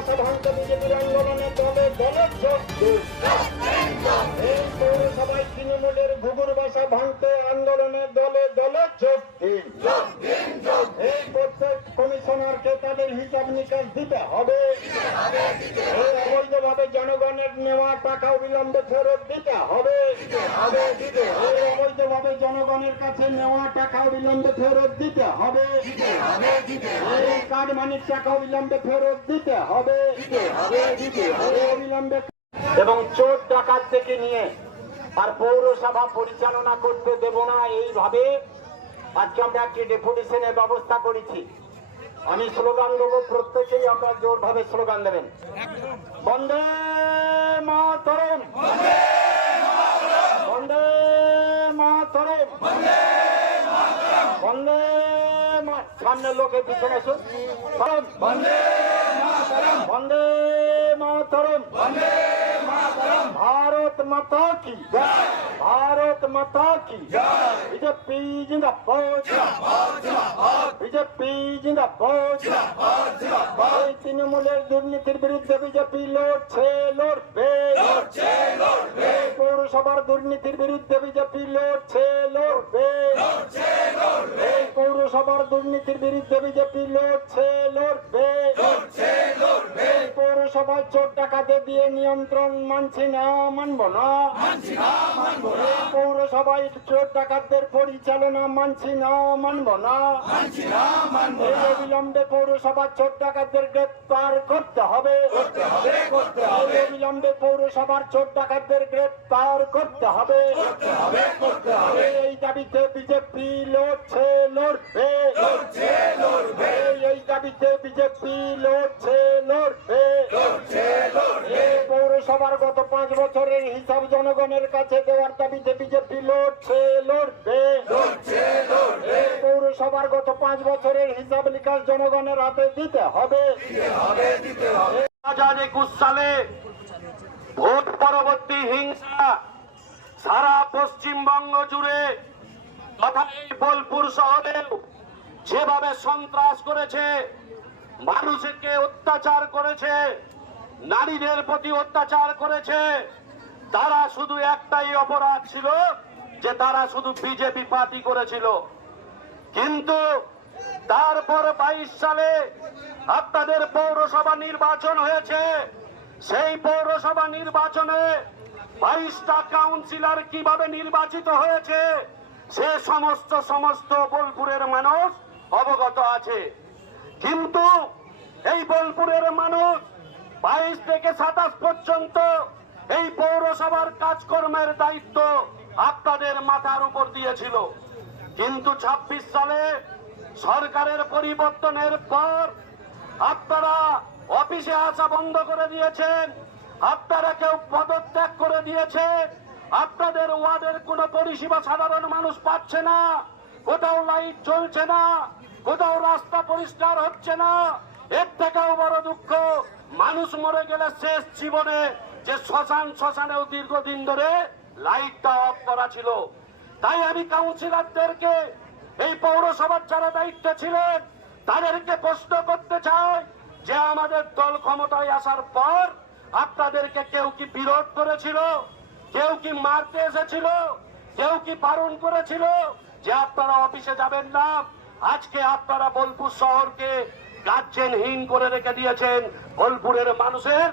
বাসা ভাঙতে বিজেপির আন্দোলনে দলে দলে যোগ দিন। এই পৌরসভায় তৃণমূলের ঘুঘুর বাসা ভাঙতে আন্দোলনে দলে দলে যোগ দিন। এই প্রত্যেক কমিশনারকে তাদের হিসাব নিকাশ দিতে হবে। এই অবৈধভাবে জনগণের নেওয়া টাকা অবিলম্বে ফেরত দিতে হবে। এই অবৈধভাবে জনগণের কাছে নেওয়া টাকা অবিলম্বে ফেরত দিতে হবে। এই কাটমানির টাকা অবিলম্বে ফেরত দিতে হবে। অবিলম্বে এবং চোর ডাকাত থেকে নিয়ে আর পৌরসভা পরিচালনা করতে দেব না, এইভাবে আজকে আমরা একটি ডেপুটেশনের ব্যবস্থা করেছি। আমি স্লোগান দেবো, প্রত্যেকেই আমরা জোরভাবে স্লোগান দেবেন। বন্দে মাতরম, বন্দে মাতরম, বন্দে সামনের লোকের পিছনে আসুন। বন্দে মাতরম, বন্দে মাতরম, भारत माता की जय, भारत माता की जय। बीजेपी जिंदाबाद, बीजेपी जिंदाबाद। तृणमूलेर दुर्नीतिर बिरुद्धे बीजेपी लड़ছে লড়বে। পৌরসভার দুর্নীতির বিরুদ্ধে বিজেপি লড়ছে লড়বে। পৌরসভার দুর্নীতির বিরুদ্ধে বিজেপি লড়ছে লড়বে। পৌরসভায় চোর টাকাতে দিয়ে নিয়ন্ত্রণ মানছি না, মানব না। পৌরসভায় চোর ডাকাতদের পরিচালনা মানছি না, মানব না। অবিলম্বে পৌরসভার চোর ডাকাতদের গ্রেপ্তার করতে হবে। অবিলম্বে পৌরসভার চোর ডাকাতদের গ্রেপ্তার করতে হবে। এই দাবিতে বিজেপি লড়ছে লড়বে। এই দাবিতে বিজেপি লড়ছে লড়বে। পৌরসভার গত 5 বছরের হিসাব জনগণের কাছে দেওয়ার দাবিতে বিজেপি লড়ছে লড়বে। পৌরসভার গত 5 বছরের হিসাব নিকাশ জনগণের হাতে দিতে হবে। 2021 সালে ভোট পরবর্তী হিংসা সারা পশ্চিমবঙ্গ জুড়ে তথা এই বোলপুর শহরে যেভাবে সন্ত্রাস করেছে, মানুষকে অত্যাচার করেছে, নারীদের প্রতি অত্যাচার করেছে, তারা শুধু একটাই অপরাধ ছিল যে তারা শুধু বিজেপি পার্টি করেছিল। কিন্তু তারপর 22 সালে আপনাদের পৌরসভা নির্বাচন হয়েছে। সেই পৌরসভা নির্বাচনে 22টা কাউন্সিলর কিভাবে নির্বাচিত হয়েছে সে সমস্ত বোলপুরের মানুষ অবগত আছে। কিন্তু এই বোলপুরের মানুষ 22 থেকে 27 পর্যন্ত এই পৌরসভার কাজকর্মের দায়িত্ব আপনাদের মাথার উপর দিয়েছিল। কিন্তু 26 সালে সরকারের পরিবর্তনের পর আপনারা অফিসে আসা বন্ধ করে দিয়েছেন, আপনারা কেউ পদত্যাগ করে দিয়েছে, আপনাদের ওয়ার্ডের কোনো পরিষেবা সাধারণ মানুষ পাচ্ছে না, কোথাও লাইট জ্বলছে না, কোথাও রাস্তা পরিষ্কার হচ্ছে না। এর থেকেও বড় দুঃখ, মানুষ মরে গেলে শেষ জীবনে যে শ্মশানেও দীর্ঘদিন ধরে লাইটটা অফ করা ছিল। তাই আমি কাউন্সিলরদেরকে, এই পৌরসভার যারা দায়িত্বে ছিলেন তাদেরকে প্রশ্ন করতে চাই যে আমাদের দল ক্ষমতায় আসার পর আপনাদেরকে কেউ কি বিরোধ করেছিল, কেউ কি মারতে এসেছিল, কেউ কি বারণ করেছিল যে আপনারা অফিসে যাবেন না? আজকে আপনারা বোলপুর শহরকে গার্জেনহীন করে রেখে দিয়েছেন। বোলপুরের মানুষের